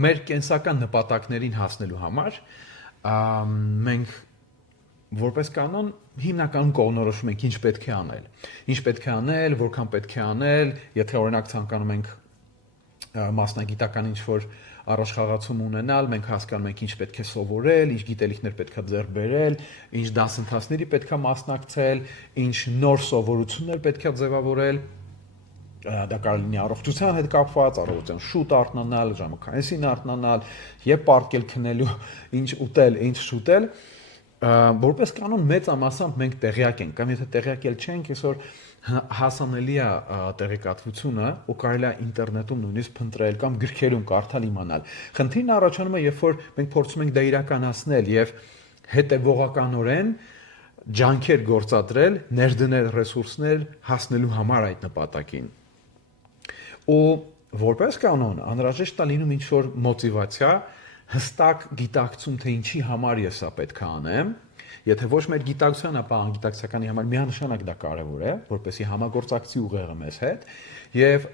մեր կենսական նպատակներին հասնելու համար մենք որպես կանոն հիմնականում կողմնորոշում ենք ինչ պետք է անել։ Ինչ պետք է անել, որքան պետք է անել, եթե օրինակ ցանկանում ենք մասնագիտական ինչ-որ առաջխաղացում ունենալ, մենք հասկանում ենք ինչ պետք է սովորել, ինչ գիտելիքներ պետք է ձեռք բերել, ինչ դասընթացների պետք է մասնակցել, ինչ նոր սովորություններ պետք է ձևավորել, դա կարող լինի առողջության հետ կապված, առողջության շուտ արթնանալ, ժամանակային արթնանալ, եւ պարկել քնելու, ինչ ուտել, ինչ շուտել, որպես կանոն մեծամասամբ մենք տեղյակ ենք, կամ եթե տեղյակ չենք, այսօր հասանելի է տեղեկատվությունը ու կարելի է ինտերնետում նույնիսկ փնտրել կամ գրքերում կարդալ իմանալ։ Խնդիրն առաջանում է, երբ որ մենք փորձում ենք դա իրականացնել եւ հետեւողականորեն ջանքեր գործադրել, ներդնել ռեսուրսներ հասնելու համար այդ նպատակին։ Ու որպես կանոն անհրաժեշտ է լինում ինչ-որ մոտիվացիա, հստակ գիտակցում, թե ինչի համար ես սա պետք է անեմ, եթե ոչ մեր գիտակցության, ապա անգիտակցականի համար միանշանակ դա կարևոր է, որպեսզի համագործակցի ուղեղը մեզ հետ, եւ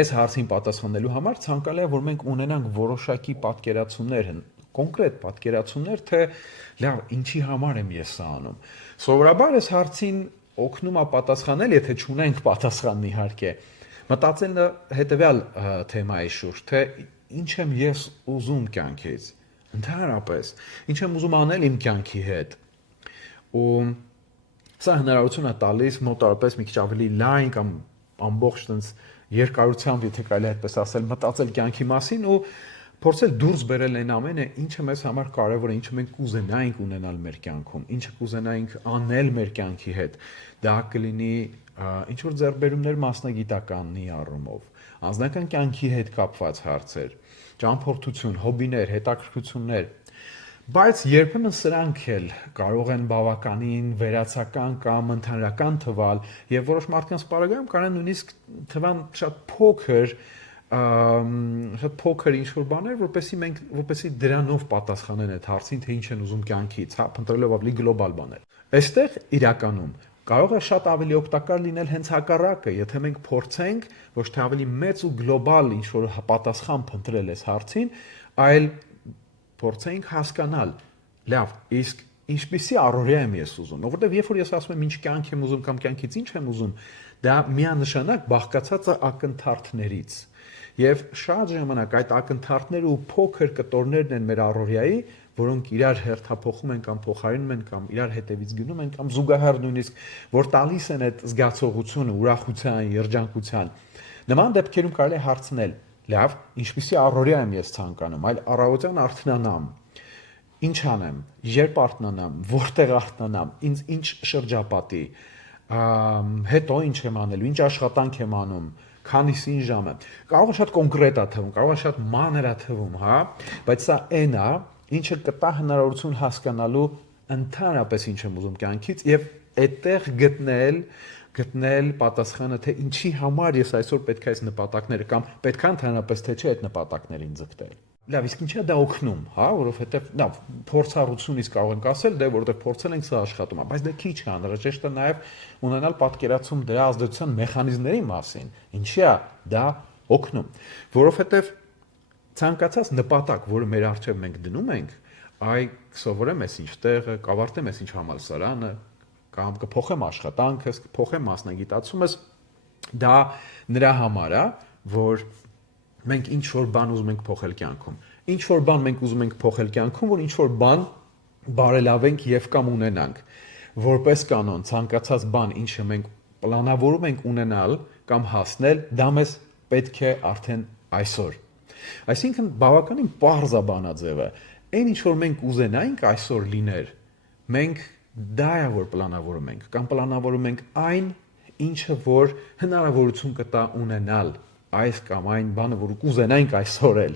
այս հարցին պատասխանելու համար ցանկալի է, որ մենք ունենանք որոշակի պատկերացումներ, կոնկրետ պատկերացումներ, թե լավ, ինչի համար եմ ես սա անում։ Սովորաբար այս հարցին օգնում է պատասխանել, եթե չունենք պատասխանն իհարկե, մտածելը հետեւյալ թեմայի շուրջ, թե ինչ եմ ես ուզում կյանքից, ընդհանրապես, ինչ եմ ուզում անել իմ կյանքի հետ։ Ու սա հնարավորություն է տալիս մոտավորապես մի քիչ ավելի լայն կամ ամբողջ տենց երկարությամբ, եթե կարելի է այդպես ասել, մտածել կյանքի մասին ու փորձել դուրս բերել այն ամենը, ինչը մեզ համար կարևոր է, ինչը մենք կուզենայինք ունենալ մեր կյանքում, ինչը կուզենայինք անել մեր կյանքի հետ։ Դա կլինի ինչ որ ձեռքբերումներ մասնագիտականի առումով, անձնական կյանքի հետ կապված հարցեր, ճամփորդություն, հոբիներ, հետաքրքրություններ, բայց երբեմն սրանք էլ կարող են բավականին վերացական կամ ընդհանրական թվալ եւ որոշ մարդկանց պարագայում կարող են նույնիսկ թվան շատ փոքր ինչ-որ բաներ, որպեսզի դրանով պատասխանեն այդ հարցին, թե ինչ են ուզում կյանքից, հա, փնտրելով ավելի գլոբալ բաներ։ Այստեղ իրականում կարող է շատ ավելի օգտակար լինել հենց հակառակը, եթե մենք փորձենք ոչ թե ավելի մեծ ու գլոբալ ինչ-որ պատասխան փնտրել այս հարցին, այլ փորձենք հասկանալ, լավ, իսկ ինչպիսի առօրյա եմ ես ուզում, որովհետև երբ որ ես ասում եմ ինչ կյանք եմ ուզում կամ կյանքից ինչ եմ ուզում, դա միանշանակ բաղկացած է ակնթարթներից։ Եվ շատ ժամանակ այդ ակնթարթները ու փոքր կտորներն են մեր առօրյայի, որոնք իրար հերթափոխում են կամ փոխարինում են կամ իրար հետևից գնում են կամ զուգահեռ նույնիսկ որ տալիս են այդ զգացողությունը, ուրախության, երջանկության։ Նման դեպքերում կարելի է հարցնել, լավ, ինչպիսի առօրյա եմ ես ցանկանում, այլ առավոտյան արթնանամ, ինչ անեմ, երբ արթնանամ, որտեղ արթնանամ, ինձ ինչ շրջապատի, հետո ինչ եմ անելու, ինչ աշխատանք եմ անում, քանիսին ժամ է։ Կարող է շատ կոնկրետ է թվում, կարող է շատ մանր է թվում, հա, բայց սա այն է, ինչը կտա հնարավորություն հասկանալու ընդհանրապես ինչ եմ ուզում կյանքից եւ այդտեղ գտնել պատասխանը, թե ինչի համար ես այսօր պետք է այս նպատակները կամ պետք է ընդհանրապես թե չէ այդ նպատակներին ձգտել։ Լավ, իսկ ինչա դա օգնում, հա, որովհետեւ լավ, փորձառությունից կարող ենք ասել, դե որովհետեւ փորձել ենք սա աշխատում է, բայց դա քիչ է, անհրաժեշտ է նաեւ ունենալ պատկերացում դրա ազդեցության մեխանիզմների մասին։ Ինչի է դա օգնում, որովհետեւ ցանկացած նպատակ, որը մեր առջև մենք դնում ենք, այ կսովորեմ ես ինչ տեղը, կավարտեմ ես ինչ համալսարանը, կամ կփոխեմ աշխատանքս, կփոխեմ մասնագիտացումս, դա նրա համար է, որ մենք ինչ որ բան ուզում ենք փոխել կյանքում։ Ինչ որ բան մենք ուզում ենք փոխել կյանքում, որ ինչ որ բան բարելավենք եւ կամ ունենանք։ Որպես կանոն, ցանկացած բան, ինչը մենք պլանավորում ենք ունենալ կամ հասնել, դա մեզ պետք է արդեն այսօր։ Այսինքն բավականին պարզ է բանաձևը։ Այն ինչ որ մենք ուզենայինք այսօր լիներ, մենք դա է որ պլանավորում ենք կամ պլանավորում ենք այն, ինչը որ հնարավորություն կտա ունենալ այս կամ այն բանը, որ կուզենայինք այսօր էլ։